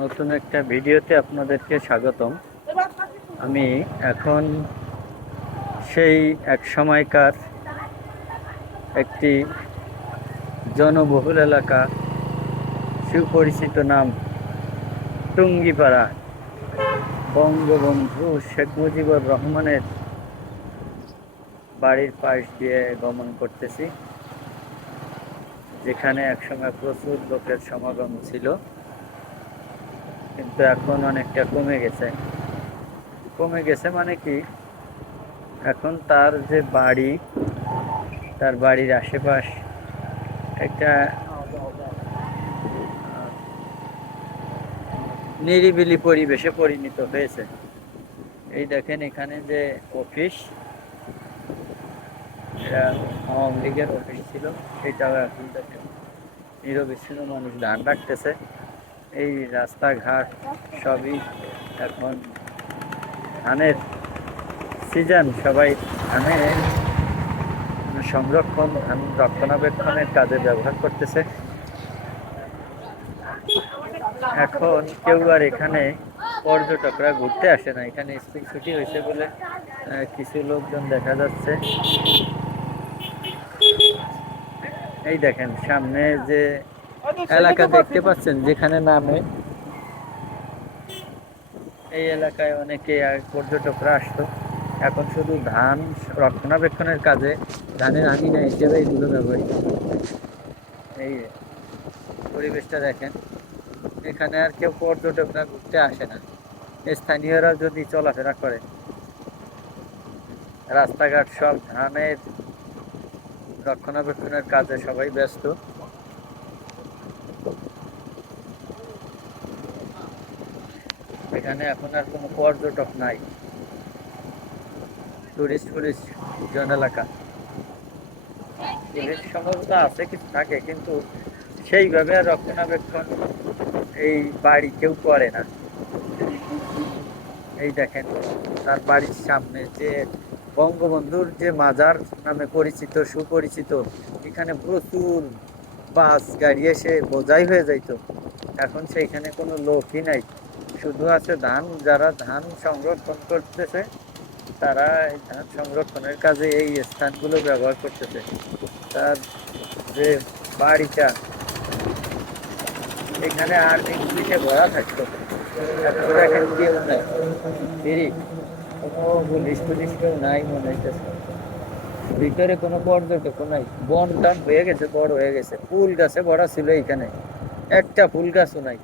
নতুন একটা ভিডিওতে আপনাদেরকে স্বাগতম। আমি এখন সেই এক সময়কার একটি জনবহুল এলাকা, সুপরিচিত নাম টুঙ্গিপাড়া, বঙ্গবন্ধু শেখ মুজিবুর রহমানের বাড়ির পাশ দিয়ে গমন করতেছি, যেখানে একসময় প্রচুর লোকের সমাগম ছিল, কিন্তু এখন অনেকটা কমে গেছে। কমে গেছে মানে কি, এখন তার যে বাড়ি, তার বাড়ির আশেপাশ একটা নিরিবিলি পরিবেশে পরিণত হয়েছে। এই দেখেন এখানে যে অফিস, এটা আওয়ামী লীগের অফিস ছিল, সেটাও এখন দেখেন নিরবিচ্ছিন্ন মানুষ ধান রাখতেছে। এই রাস্তাঘাট সবই এখন ধানের সিজন, সবাই ধানের সংরক্ষণ, ধান রক্ষণাবেক্ষণের কাজে ব্যবহার করতেছে। এখন কেউ আর এখানে পর্যটকরা ঘুরতে আসে না। এখানে স্কুল ছুটি হয়েছে বলে কিছু লোকজন দেখা যাচ্ছে। এই দেখেন সামনে যে এলাকা দেখতে পাচ্ছেন, যেখানে নামে এই এলাকায় অনেকে পর্যটকরা আসতো। এখন শুধু ধান রক্ষণাবেক্ষণের কাজে ধানের আঙিনা হিসেবে এগুলো ব্যবহৃত। এই পরিবেশটা দেখেন, এখানে আর কেউ পর্যটকরা ঘুরতে আসে না। স্থানীয়রা যদি চলাফেরা করে, রাস্তাঘাট সব ধানের রক্ষণাবেক্ষণের কাজে সবাই ব্যস্ত। এখানে এখন আর কোনো পর্যটক নাই, টুরিস্ট জন এলাকা। টুরিস্ট সম্ভবত আছে, কিছু থাকে, কিন্তু সেইভাবে আর রক্ষণাবেক্ষণ এই বাড়ি কেউ করে না। এই দেখেন তার বাড়ির সামনে যে বঙ্গবন্ধুর যে মাজার নামে পরিচিত, সুপরিচিত, এখানে প্রচুর বাস গাড়ি এসে বোঝাই হয়ে যাইত। এখন সেইখানে কোনো লোকই নাই, শুধু আছে ধান। যারা ধান সংরক্ষণ করতেছে, তারা এই ধান সংরক্ষণের কাজে এই স্থানগুলো ব্যবহার করতেছে। তার যে বাড়িটা, এখানে আর্মি পুলিশে ভরা থাকতো, এখন দেখেন কেউ নাই। কোনো পুলিশ টুলিশ কেউ নাই মনে হইতেছে। ভিতরে কোনো পর্যটক নাই, বন টান হয়ে গেছে, বড় হয়ে গেছে। ফুল গাছে ভরা ছিল এখানে, একটা ফুল গাছও নাই।